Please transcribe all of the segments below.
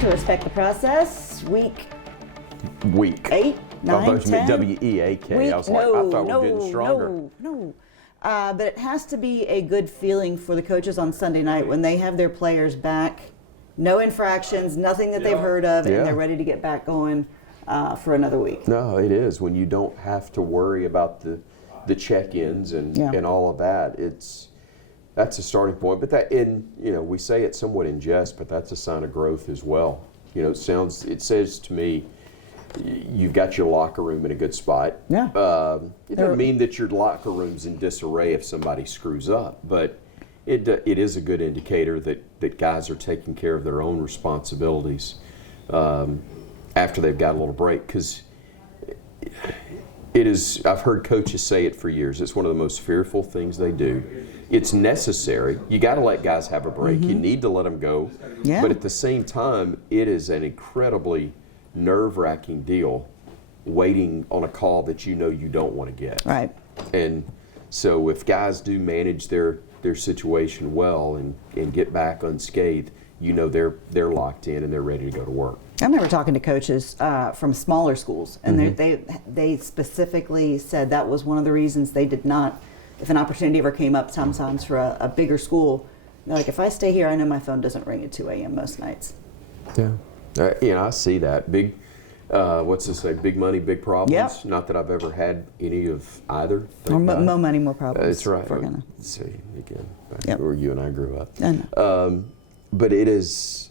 to Respect the Process, week 8, 9, 10. W-E-A-K. I was like, I thought we were getting stronger. No. But it has to be a good feeling for the coaches on Sunday night when they have their players back. No infractions, nothing that they've heard of, and they're ready to get back going for another week. No, it is. When you don't have to worry about the check-ins and all of that, that's a starting point. But that, we say it somewhat in jest, but that's a sign of growth as well. It says to me, you've got your locker room in a good spot. Yeah. It doesn't mean that your locker room's in disarray if somebody screws up, but it is a good indicator that guys are taking care of their own responsibilities after they've got a little break. Because I've heard coaches say it for years, it's one of the most fearful things they do. It's necessary. You got to let guys have a break. You need to let them go. Yeah. But at the same time, it is an incredibly nerve-wracking deal waiting on a call that you don't want to get. Right. And so if guys do manage their situation well and get back unscathed, they're locked in and they're ready to go to work. I remember talking to coaches from smaller schools, and they specifically said that was one of the reasons they did not, if an opportunity ever came up sometimes for a bigger school, they're like, if I stay here, I know my phone doesn't ring at 2 a.m. most nights. Yeah. I see that. Big, what's this say? Big money, big problems. Yep. Not that I've ever had any of either. Or more money, more problems. That's right. See, again, where you and I grew up. I know. But there's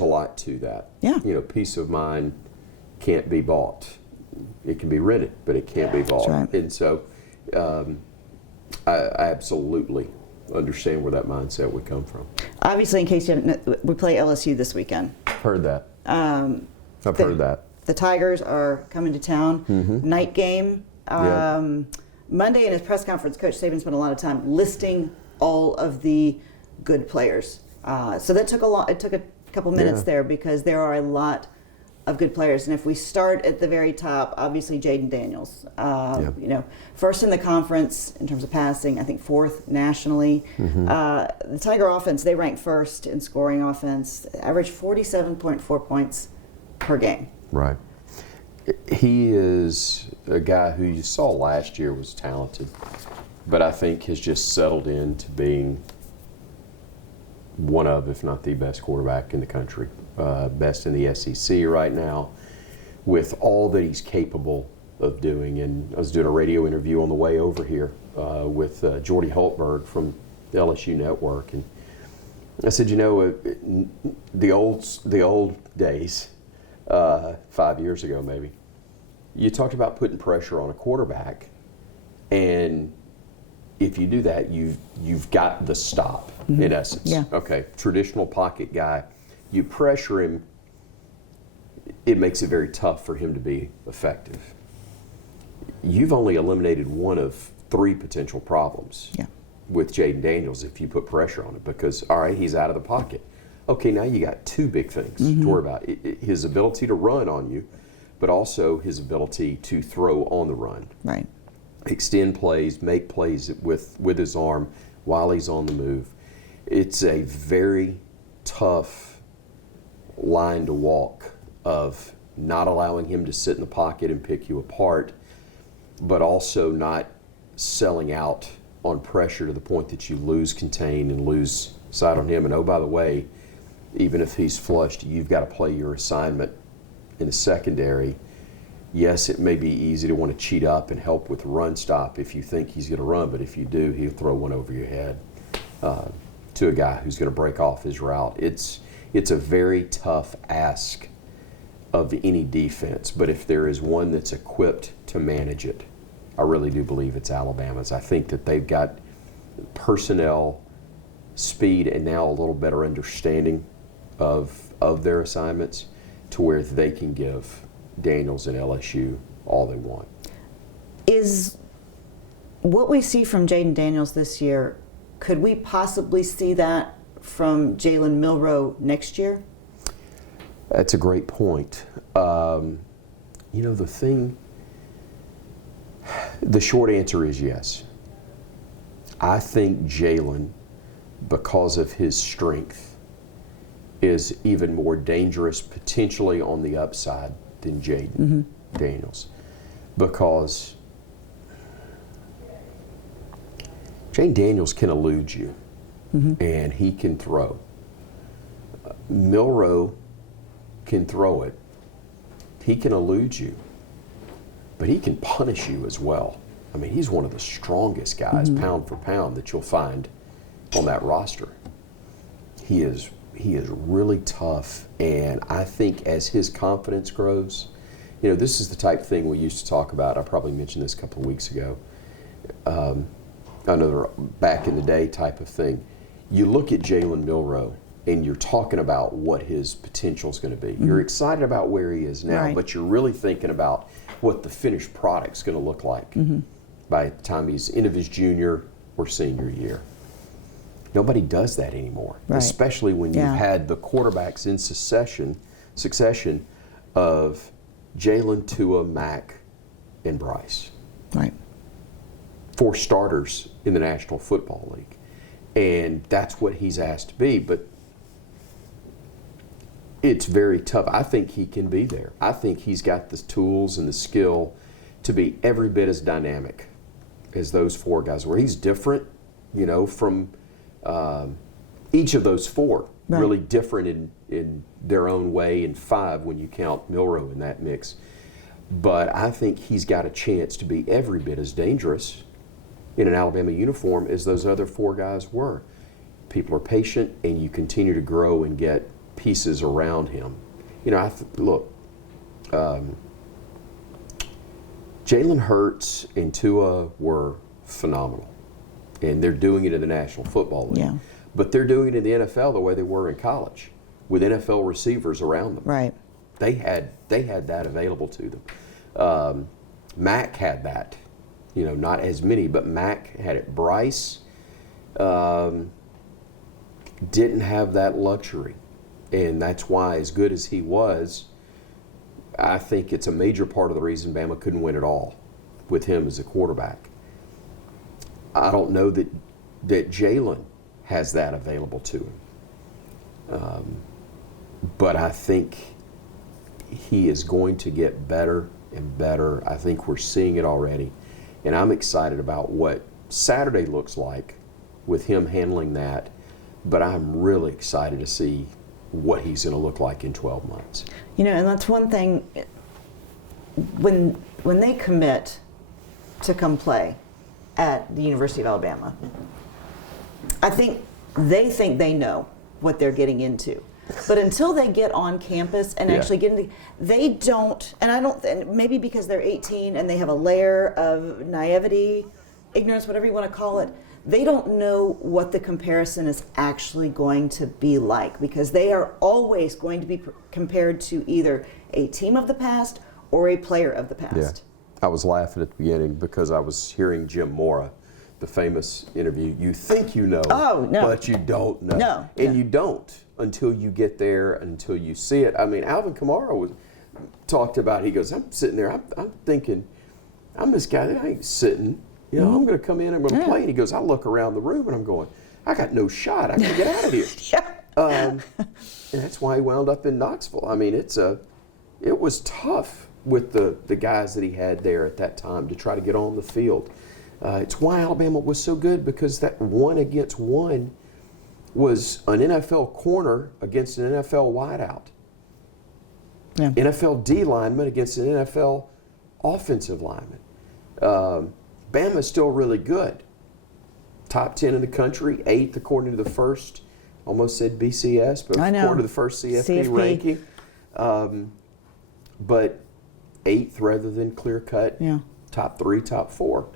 a lot to that. Yeah. Peace of mind can't be bought. It can be rented, but it can't be bought. That's right. And so I absolutely understand where that mindset would come from. Obviously, in case you haven't, we play LSU this weekend. Heard that. I've heard that. The Tigers are coming to town. Night game. Monday in his press conference, Coach Saban spent a lot of time listing all of the good players. So that took it took a couple minutes there because there are a lot of good players. And if we start at the very top, obviously Jalen Daniels, first in the conference in terms of passing, I think fourth nationally. The Tiger offense, they ranked first in scoring offense, averaged 47.4 points per game. Right. He is a guy who you saw last year was talented, but I think has just settled into being one of, if not the best quarterback in the country, best in the SEC right now, with all that he's capable of doing. And I was doing a radio interview on the way over here with Jordy Hultberg from the LSU Network, and I said, the old days, 5 years ago maybe, you talked about putting pressure on a quarterback, and if you do that, you've got the stop, in essence. Yeah. Okay, traditional pocket guy, you pressure him, it makes it very tough for him to be effective. You've only eliminated one of 3 potential problems with Jalen Daniels if you put pressure on him, because, all right, he's out of the pocket. Okay, now you got 2 big things to worry about. His ability to run on you, but also his ability to throw on the run. Right. Extend plays, make plays with his arm while he's on the move. It's a very tough line to walk of not allowing him to sit in the pocket and pick you apart, but also not selling out on pressure to the point that you lose contain and lose sight on him. And oh, by the way, even if he's flushed, you've got to play your assignment in the secondary. Yes, it may be easy to want to cheat up and help with the run stop if you think he's going to run, but if you do, he'll throw one over your head to a guy who's going to break off his route. It's a very tough ask of any defense, but if there is one that's equipped to manage it, I really do believe it's Alabama's. I think that they've got personnel, speed, and now a little better understanding of their assignments to where they can give Daniels and LSU all they want. Is what we see from Jaden Daniels this year, could we possibly see that from Jalen Milroe next year? That's a great point. The short answer is yes. I think Jalen, because of his strength, is even more dangerous potentially on the upside than Jaden Daniels, because Jaden Daniels can elude you, and he can throw. Milroe can throw it. He can elude you, but he can punish you as well. I mean, he's one of the strongest guys, pound for pound, that you'll find on that roster. He is really tough, and I think as his confidence grows, you know, this is the type of thing we used to talk about. I probably mentioned this a couple of weeks ago. Another back in the day type of thing. You look at Jalen Milroe, and you're talking about what his potential is going to be. You're excited about where he is now, but you're really thinking about what the finished product's going to look like by the time he's end of his junior or senior year. Nobody does that anymore, especially when you've had the quarterbacks in succession of Jalen, Tua, Mac, and Bryce. Right. 4 starters in the National Football League. And that's what he's asked to be, but it's very tough. I think he can be there. I think he's got the tools and the skill to be every bit as dynamic as those 4 guys were. He's different, you know, from each of those 4, really different in their own way, and 5 when you count Milroe in that mix. But I think he's got a chance to be every bit as dangerous in an Alabama uniform as those other 4 guys were. People are patient, and you continue to grow and get pieces around him. You know, look, Jalen Hurts and Tua were phenomenal, and they're doing it in the National Football League. Yeah. But they're doing it in the NFL the way they were in college, with NFL receivers around them. Right. They had that available to them. Mac had that, you know, not as many, but Mac had it. Bryce didn't have that luxury, and that's why, as good as he was, I think it's a major part of the reason Bama couldn't win at all with him as a quarterback. I don't know that Jalen has that available to him. But I think he is going to get better and better. I think we're seeing it already. And I'm excited about what Saturday looks like with him handling that. But I'm really excited to see what he's going to look like in 12 months. You know, and that's one thing, when they commit to come play at the University of Alabama, I think they know what they're getting into. But until they get on campus and actually get into, they don't, and maybe because they're 18 and they have a layer of naivety, ignorance, whatever you want to call it, they don't know what the comparison is actually going to be like, because they are always going to be compared to either a team of the past or a player of the past. Yeah. I was laughing at the beginning because I was hearing Jim Mora, the famous interview. You think you know, but you don't know. No. And you don't until you get there, until you see it. I mean, Alvin Kamara talked about, he goes, I'm sitting there, I'm thinking, I'm this guy that ain't sitting. You know, I'm going to come in, I'm going to play. And he goes, I look around the room and I'm going, I got no shot. I got to get out of here. And that's why he wound up in Knoxville. I mean, it was tough with the guys that he had there at that time to try to get on the field. It's why Alabama was so good, because that 1-against-1 was an NFL corner against an NFL wideout. Yeah. NFL D lineman against an NFL offensive lineman. Bama's still really good. Top 10 in the country, 8th according to the first, almost said BCS, but according to the first CFP ranking. But 8th rather than clear cut, top 3, top 4.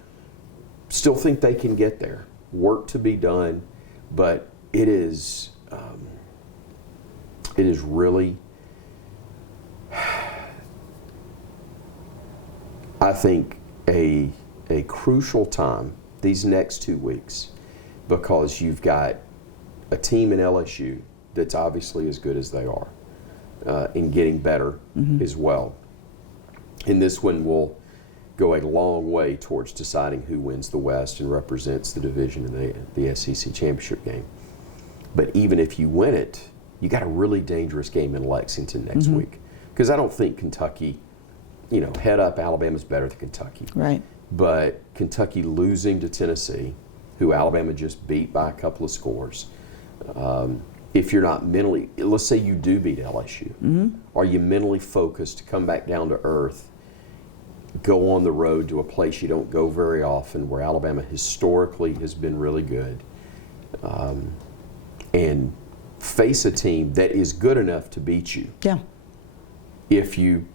Still think they can get there. Work to be done, but it is really, I think, a crucial time these next 2 weeks, because you've got a team in LSU that's obviously as good as they are, and getting better as well. And this one will go a long way towards deciding who wins the West and represents the division in the SEC championship game. But even if you win it, you got a really dangerous game in Lexington next week. Because I don't think Kentucky, head up, Alabama's better than Kentucky. Right. But Kentucky losing to Tennessee, who Alabama just beat by a couple of scores, if you're not mentally, let's say you do beat LSU, are you mentally focused to come back down to earth, go on the road to a place you don't go very often, where Alabama historically has been really good, and face a team that is good enough to beat you? Yeah. If you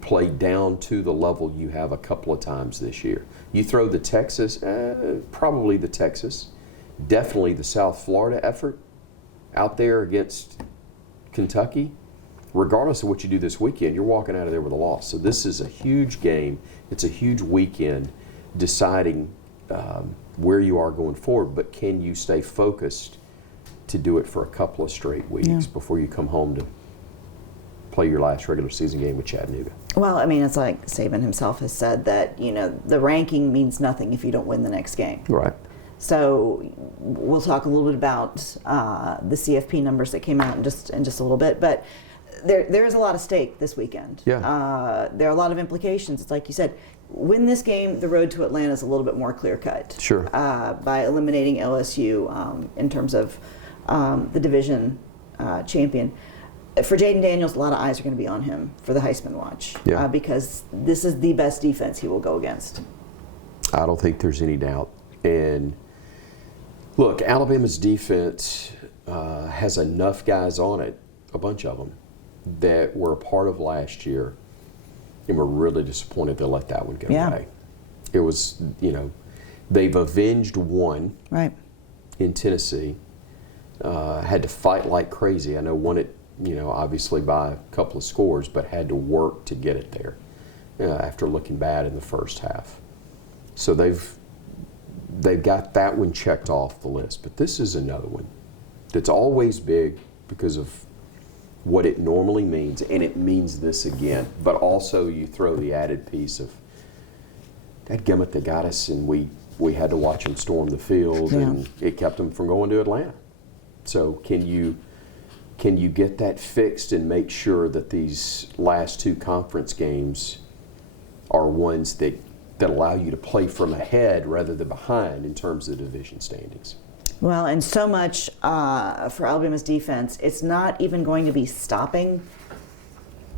play down to the level you have a couple of times this year. You throw the Texas, probably the Texas, definitely the South Florida effort out there against Kentucky. Regardless of what you do this weekend, you're walking out of there with a loss. So this is a huge game. It's a huge weekend deciding where you are going forward, but can you stay focused to do it for a couple of straight weeks before you come home to play your last regular season game with Chattanooga? Well, I mean, it's like Saban himself has said that, the ranking means nothing if you don't win the next game. Right. So we'll talk a little bit about the CFP numbers that came out in just a little bit, but there is a lot of stake this weekend. Yeah. There are a lot of implications. It's like you said, win this game, the road to Atlanta is a little bit more clear-cut. Sure. By eliminating LSU in terms of the division champion. For Jaden Daniels, a lot of eyes are going to be on him for the Heisman watch because this is the best defense he will go against. I don't think there's any doubt. And look, Alabama's defense has enough guys on it, a bunch of them, that were a part of last year and were really disappointed they let that one go away. It was, they've avenged one in Tennessee, had to fight like crazy. I know won it, obviously by a couple of scores, but had to work to get it there after looking bad in the first half. So they've got that one checked off the list. But this is another one that's always big because of what it normally means, and it means this again. But also you throw the added piece of that gummit that got us, and we had to watch them storm the field, and it kept them from going to Atlanta. So can you get that fixed and make sure that these last two conference games are ones that allow you to play from ahead rather than behind in terms of the division standings? Well, and so much for Alabama's defense, it's not even going to be stopping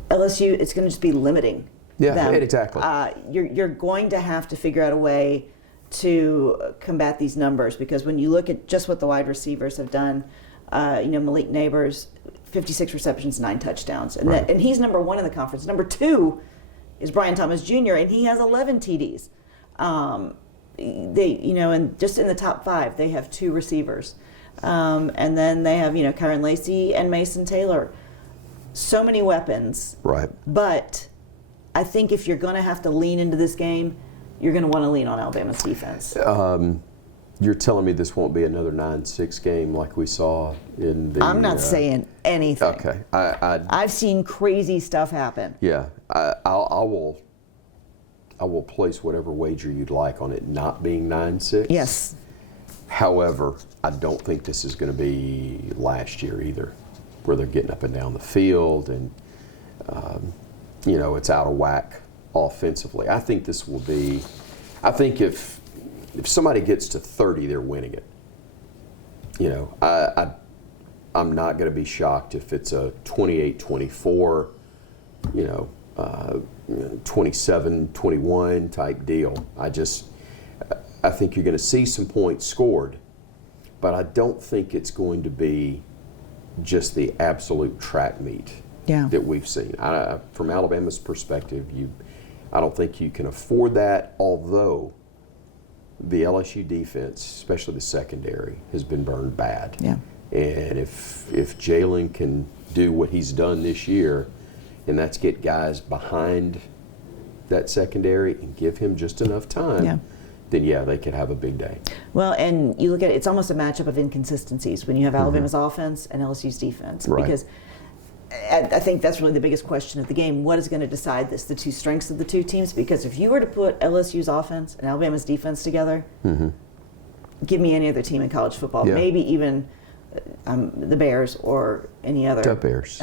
LSU, it's going to just be limiting them. Exactly. You're going to have to figure out a way to combat these numbers, because when you look at just what the wide receivers have done, Malik Neighbors, 56 receptions, 9 touchdowns. And, and he's number 1 in the conference. Number 2 is Brian Thomas Jr., and he has 11 TDs. And just in the top 5, they have 2 receivers. And then they have, Kyron Lacey and Mason Taylor. So many weapons. Right. But I think if you're going to have to lean into this game, you're going to want to lean on Alabama's defense. You're telling me this won't be another 9-6 game like we saw in the... I'm not saying anything. Okay. I've seen crazy stuff happen. Yeah. I will place whatever wager you'd like on it not being 9-6. Yes. However, I don't think this is going to be last year either, where they're getting up and down the field and, it's out of whack offensively. I think this will be... I think if somebody gets to 30, they're winning it. I'm not going to be shocked if it's a 28-24, 27-21 type deal. I think you're going to see some points scored, but I don't think it's going to be just the absolute track meet that we've seen. From Alabama's perspective, I don't think you can afford that, although the LSU defense, especially the secondary, has been burned bad. Yeah. And if Jalen can do what he's done this year, and that's get guys behind that secondary and give him just enough time, then they could have a big day. Well, and you look at it, it's almost a matchup of inconsistencies when you have Alabama's offense and LSU's defense. Right. Because I think that's really the biggest question of the game. What is going to decide this? The 2 strengths of the 2 teams? Because if you were to put LSU's offense and Alabama's defense together, give me any other team in college football. Yeah. Maybe even the Bears or any other. The Bears.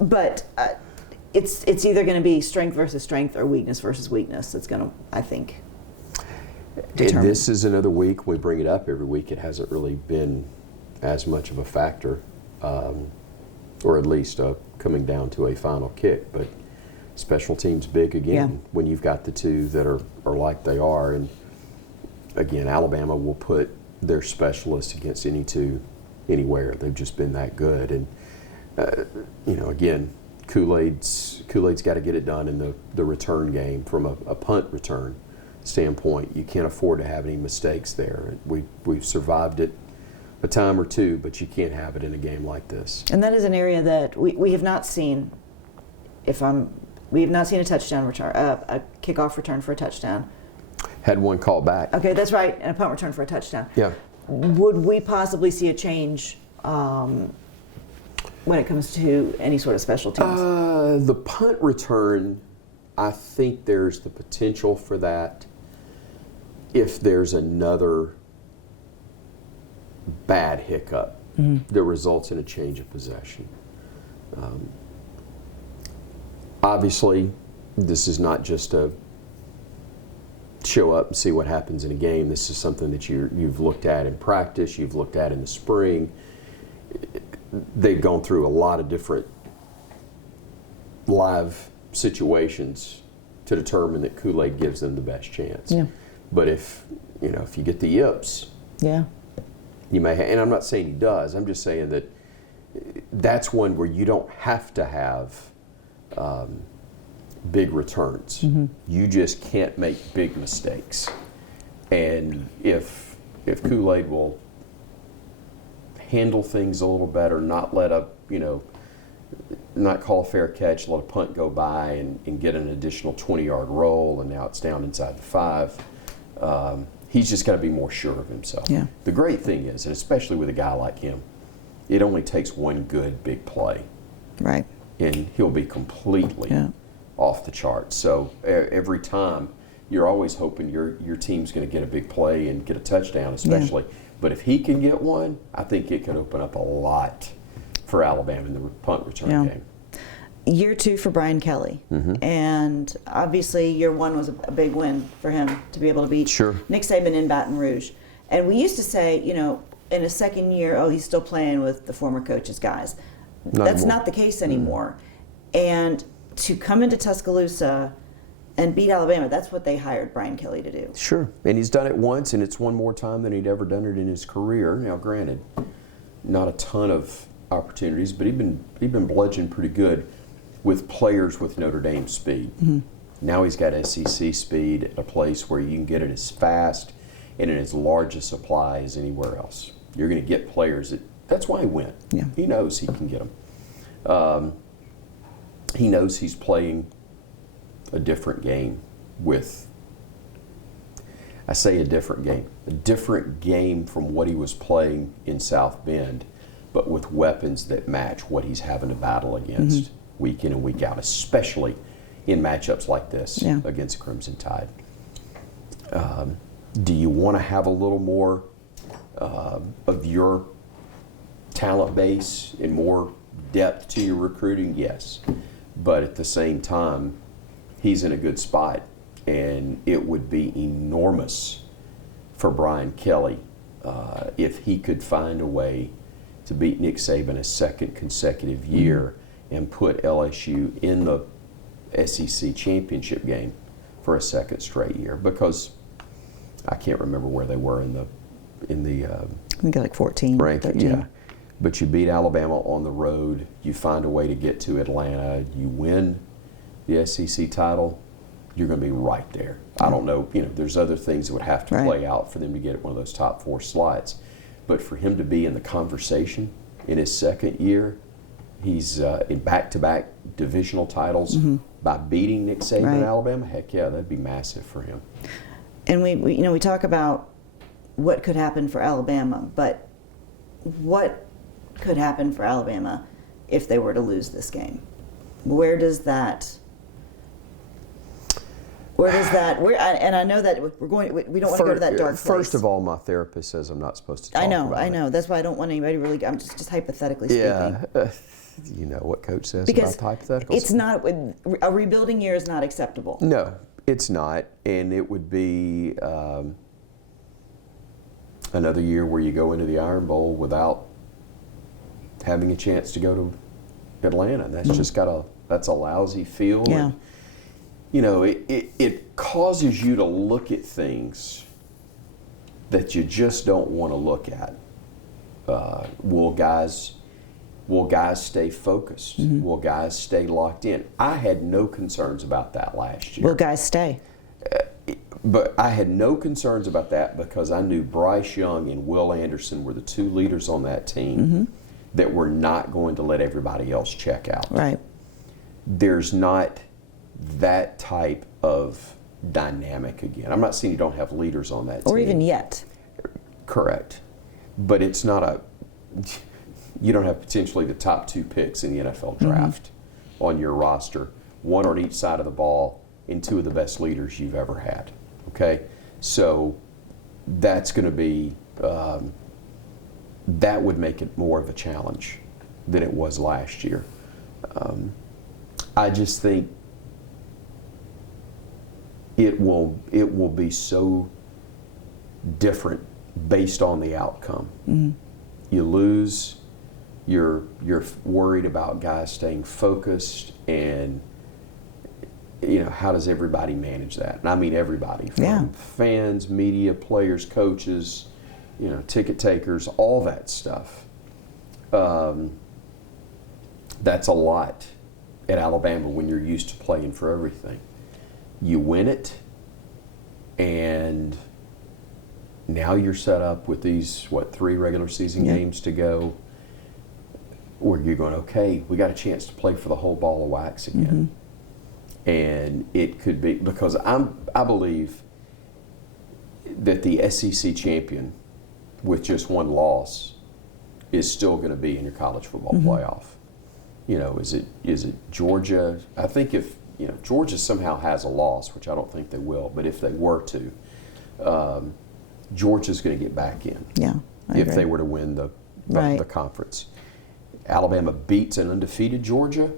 But it's either going to be strength versus strength or weakness versus weakness. That's going to, I think, determine. And this is another week. We bring it up every week. It hasn't really been as much of a factor, or at least coming down to a final kick. But special teams big again when you've got the two that are like they are. And again, Alabama will put their specialists against any two anywhere. They've just been that good. And again, Kool-Aid's got to get it done in the return game from a punt return standpoint. You can't afford to have any mistakes there. We've survived it a time or two, but you can't have it in a game like this. And that is an area that we have not seen. We have not seen a touchdown return, a kickoff return for a touchdown. Had one called back. Okay, that's right, and a punt return for a touchdown. Yeah. Would we possibly see a change when it comes to any sort of special teams? The punt return, I think there's the potential for that if there's another bad hiccup that results in a change of possession. Obviously, this is not just a show up and see what happens in a game. This is something that you've looked at in practice, you've looked at in the spring. They've gone through a lot of different live situations to determine that Kool-Aid gives them the best chance. Yeah. But if you get the yips, you may and I'm not saying he does, I'm just saying that that's one where you don't have to have big returns. You just can't make big mistakes. And if Kool-Aid will handle things a little better, not let not call a fair catch, let a punt go by and get an additional 20-yard roll, and now it's down inside the 5. He's just got to be more sure of himself. Yeah. The great thing is, and especially with a guy like him, it only takes one good big play. Right. And he'll be completely off the charts. So every time, you're always hoping your team's going to get a big play and get a touchdown, especially. Yeah. But if he can get one, I think it could open up a lot for Alabama in the punt return game. Year 2 for Brian Kelly. And obviously year 1 was a big win for him to be able to beat Nick Saban in Baton Rouge. And we used to say, in his second year, he's still playing with the former coach's guys. That's not the case anymore. And to come into Tuscaloosa and beat Alabama, that's what they hired Brian Kelly to do. Sure. And he's done it once, and it's one more time than he'd ever done it in his career. Now, granted, not a ton of opportunities, but he'd been bludgeoned pretty good with players with Notre Dame speed. Now he's got SEC speed at a place where you can get it as fast and in as large a supply as anywhere else. You're going to get players that's why he went. Yeah. He knows he can get them. He knows he's playing a different game I say a different game from what he was playing in South Bend, but with weapons that match what he's having to battle against week in and week out, especially in matchups like this against Crimson Tide. Do you want to have a little more of your talent base and more depth to your recruiting? Yes. But at the same time, he's in a good spot, and it would be enormous for Brian Kelly if he could find a way to beat Nick Saban a second consecutive year and put LSU in the SEC championship game for a second straight year, because I can't remember where they were in the I think like 14 ranking. 13. Yeah. But you beat Alabama on the road, you find a way to get to Atlanta, you win the SEC title, you're going to be right there. I don't know, there's other things that would have to play out for them to get one of those top 4 slots. But for him to be in the conversation in his second year, he's in back-to-back divisional titles by beating Nick Saban in Alabama. Heck yeah, that'd be massive for him. And we talk about what could happen for Alabama, but what could happen for Alabama if they were to lose this game? Where does that Where does that? And I know that we're going. We don't want to go to that dark place. First of all, my therapist says I'm not supposed to talk about it. I know. That's why I don't want anybody really. I'm just hypothetically speaking. Yeah. You know what Coach says Because about hypotheticals? It's not a rebuilding year is not acceptable. No, it's not, and it would be another year where you go into the Iron Bowl without having a chance to go to Atlanta. That's just that's a lousy feel. Yeah. And, you know, it causes you to look at things that you just don't want to look at. Will guys stay focused? Will guys stay locked in? I had no concerns about that last year. Will guys stay? But I had no concerns about that because I knew Bryce Young and Will Anderson were the two leaders on that team that were not going to let everybody else check out. Right. There's not that type of dynamic again. I'm not saying you don't have leaders on that team. Or even yet. Correct. But it's not you don't have potentially the top 2 picks in the NFL draft on your roster, one on each side of the ball, and 2 of the best leaders you've ever had. Okay? So that's going to be, that would make it more of a challenge than it was last year. I just think it will be so different based on the outcome. You lose, you're worried about guys staying focused, and you know, how does everybody manage that? And I mean everybody, from fans, media, players, coaches, you know, ticket takers, all that stuff. That's a lot at Alabama when you're used to playing for everything. You win it, and now you're set up with these, 3 regular season games to go, where you're going, okay, we got a chance to play for the whole ball of wax again. And it could be, because I believe that the SEC champion with just 1 loss is still going to be in your college football playoff. You know, is it Georgia? I think if, you know, Georgia somehow has a loss, which I don't think they will, but if they were to, Georgia's going to get back in. Yeah, if they were to win the conference. Alabama beats an undefeated Georgia,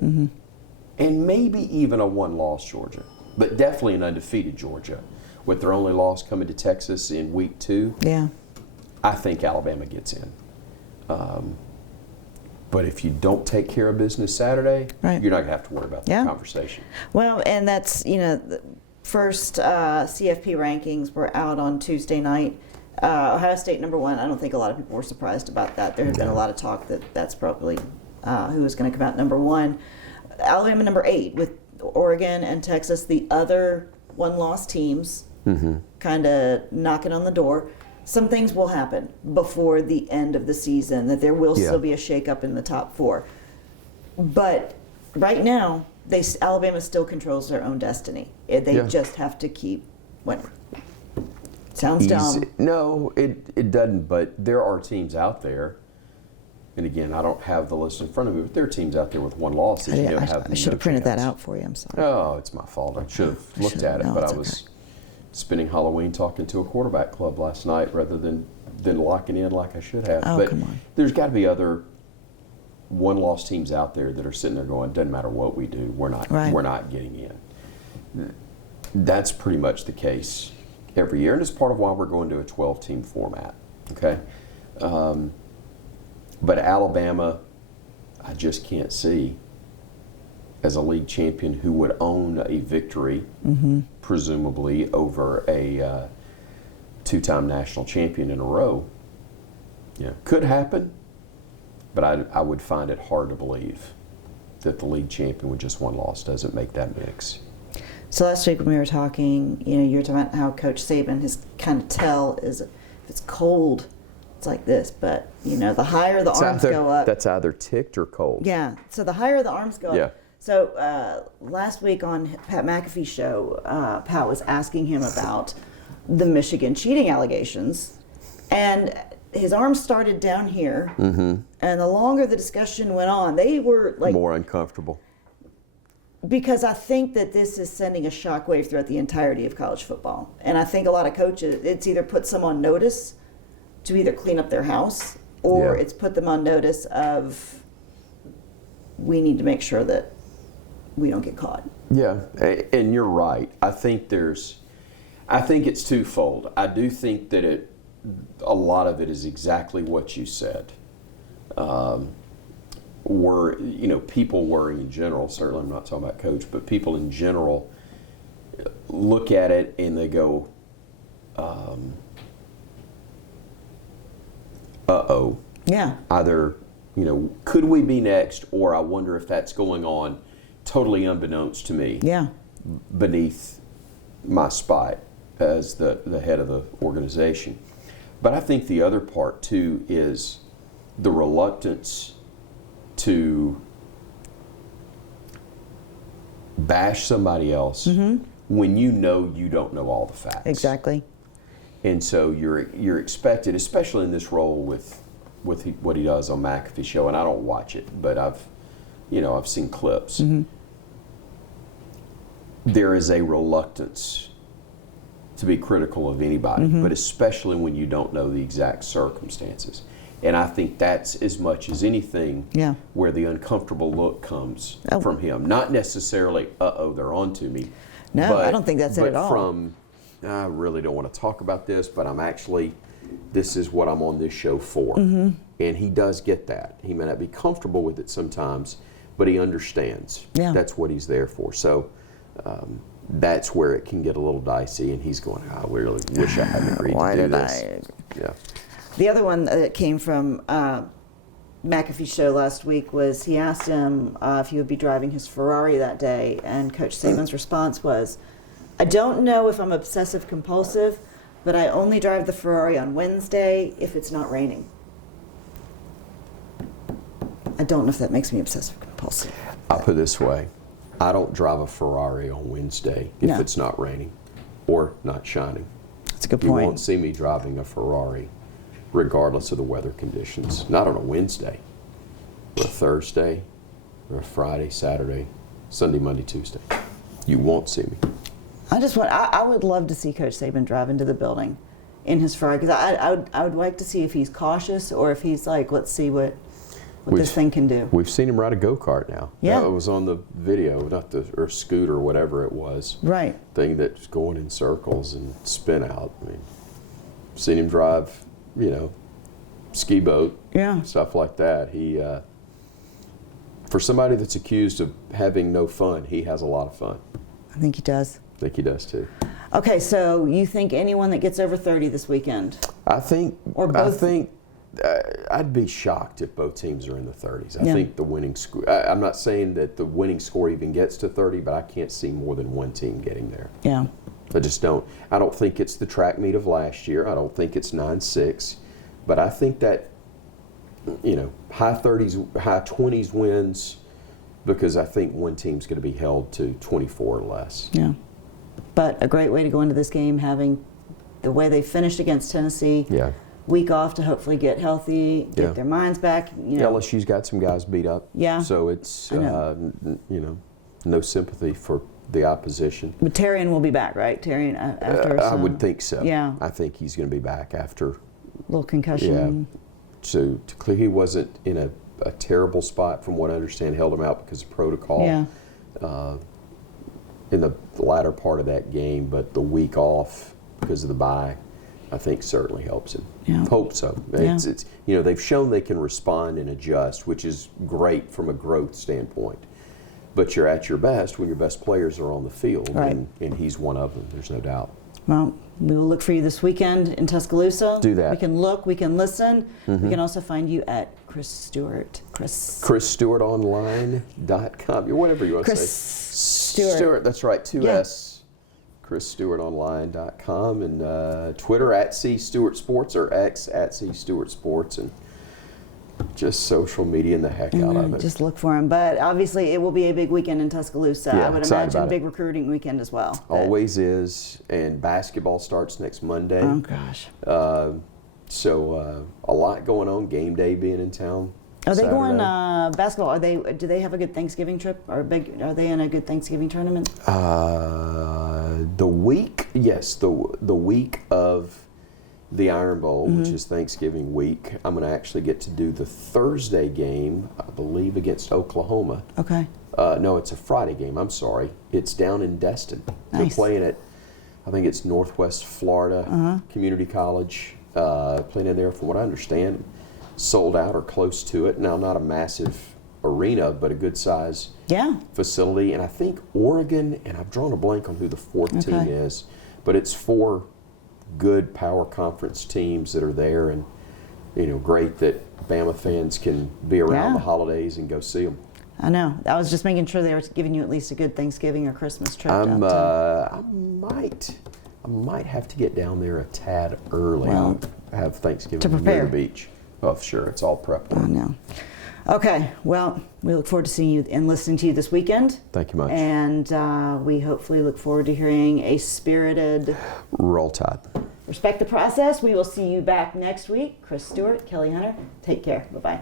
and maybe even a 1-loss Georgia, but definitely an undefeated Georgia, with their only loss coming to Texas in week 2. Yeah, I think Alabama gets in. But if you don't take care of business Saturday, you're not going to have to worry about that conversation. Well, and that's, you know, the first CFP rankings were out on Tuesday night. Ohio State #1. I don't think a lot of people were surprised about that. There had been a lot of talk that that's probably who was going to come out #1. Alabama #8 with Oregon and Texas, the other 1-loss teams, kind of knocking on the door. Some things will happen before the end of the season, that there will still be a shakeup in the top 4. But right now, Alabama still controls their own destiny. They just have to keep winning. Sounds dumb. No, it doesn't, but there are teams out there, and again, I don't have the list in front of me, but there are teams out there with 1 loss that you have I should have printed that out for you. I'm sorry. Oh, it's my fault. I should have looked at it, but I was spending Halloween talking to a quarterback club last night rather than locking in like I should have. Oh, but come on. There's got to be other 1-loss teams out there that are sitting there going, doesn't matter what we do, we're not getting in. That's pretty much the case every year, and it's part of why we're going to a 12-team format. Okay, but Alabama, I just can't see as a league champion who would own a victory, presumably over a 2-time national champion in a row. Yeah, could happen, but I would find it hard to believe that the league champion with just 1 loss doesn't make that mix. So last week when we were talking, you were talking about how Coach Saban, his kind of tell is if it's cold, it's like this. But, the higher the arms go up. That's either ticked or cold. Yeah. So the higher the arms go up. So last week on Pat McAfee's show, Pat was asking him about the Michigan cheating allegations. And his arms started down here. And the longer the discussion went on, they were like... more uncomfortable. Because I think that this is sending a shockwave throughout the entirety of college football. And I think a lot of coaches, it's either put some on notice to either clean up their house, or it's put them on notice of, we need to make sure that we don't get caught. Yeah, and you're right. I think it's twofold. I do think that a lot of it is exactly what you said. People worry in general, certainly I'm not talking about coach, but people in general look at it and they go, uh-oh. Yeah. Either, could we be next, or I wonder if that's going on totally unbeknownst to me. Yeah. Beneath my spot as the head of the organization. But I think the other part, too, is the reluctance to bash somebody else when you know you don't know all the facts. Exactly. And so you're expected, especially in this role with what he does on McAfee Show, and I don't watch it, but I've seen clips. There is a reluctance to be critical of anybody, but especially when you don't know the exact circumstances. And I think that's as much as anything where the uncomfortable look comes from him. Not necessarily, they're on to me. No, I don't think that's it at all. But from, I really don't want to talk about this, but this is what I'm on this show for. And he does get that. He may not be comfortable with it sometimes, but he understands. Yeah. That's what he's there for. So that's where it can get a little dicey, and he's going, I really wish I hadn't agreed to do this. Yeah. The other one that came from McAfee's show last week was, he asked him if he would be driving his Ferrari that day, and Coach Saban's response was, I don't know if I'm obsessive compulsive, but I only drive the Ferrari on Wednesday if it's not raining. I don't know if that makes me obsessive compulsive. I'll put it this way. I don't drive a Ferrari on Wednesday if it's not raining or not shining. That's a good You point. won't see me driving a Ferrari regardless of the weather conditions. Not on a Wednesday, or a Thursday, or a Friday, Saturday, Sunday, Monday, Tuesday. You won't see me. I would love to see Coach Saban drive into the building in his Ferrari, because I would like to see if he's cautious or if he's like, let's see what this thing can do. We've seen him ride a go-kart now. Yeah. It was on the video, or scooter, or whatever it was. Right. Thing that's going in circles and spin out. I mean, seen him drive, ski boat, stuff like that. He, for somebody that's accused of having no fun, he has a lot of fun. I think he does. I think he does too. Okay, so you think anyone that gets over 30 this weekend? I think. Or both? I'd be shocked if both teams are in the 30s. I think the winning score. I'm not saying that the winning score even gets to 30, but I can't see more than one team getting there. Yeah. I just don't. I don't think it's the track meet of last year. I don't think it's 9-6, but I think that high 30s, high 20s wins, because I think one team's going to be held to 24 or less. Yeah. But a great way to go into this game, having the way they finished against Tennessee. Yeah. Week off to hopefully get healthy, get their minds back. LSU's got some guys beat up. Yeah. So it's no sympathy for the opposition. But Terrian will be back, right? Terrian after I would think so. Yeah. I think he's going to be back after. Little concussion. Yeah. So he wasn't in a terrible spot, from what I understand. Held him out because of protocol. Yeah. In the latter part of that game, but the week off because of the bye, I think certainly helps him. Yeah. Hope so. Yeah. It's they've shown they can respond and adjust, which is great from a growth standpoint. But you're at your best when your best players are on the field, right. and he's one of them. There's no doubt. Well, we will look for you this weekend in Tuscaloosa. Do that. We can look, we can listen. We can also find you at Chris Stewart. ChrisStewartOnline.com. Whatever you want to say. Stewart. That's right. 2 S. ChrisStewartOnline.com, and Twitter at @CStewartSports, or X at @CStewartSports, and just social media and the heck out of it. Just look for him. But obviously, it will be a big weekend in Tuscaloosa. Yeah, I would imagine big recruiting weekend as well. Always is, and basketball starts next Monday. Oh gosh. So a lot going on. Game day being in town. Are they going Saturday. basketball? Do they have a good Thanksgiving trip? Are they in a good Thanksgiving tournament? The week of the Iron Bowl, which is Thanksgiving week, I'm going to actually get to do the Thursday game, I believe, against Oklahoma. Okay. No, it's a Friday game. I'm sorry. It's down in Destin. Nice. They're playing at, I think it's Northwest Florida Community College. Playing in there, from what I understand, sold out or close to it. Now, not a massive arena, but a good size facility. And I think Oregon, and I've drawn a blank on who the fourth team is, but it's 4 good power conference teams that are there, and great that Bama fans can be around the holidays and go see them. I know. I was just making sure they were giving you at least a good Thanksgiving or Christmas trip. I might have to get down there a tad early. Well, have Thanksgiving to prepare. near the beach. Oh, sure, it's all prepped. I know. Okay, well, we look forward to seeing you and listening to you this weekend. Thank you much. And we hopefully look forward to hearing a spirited Roll Tide. Respect the process. We will see you back next week. Chris Stewart, Kelly Hunter, take care. Bye-bye.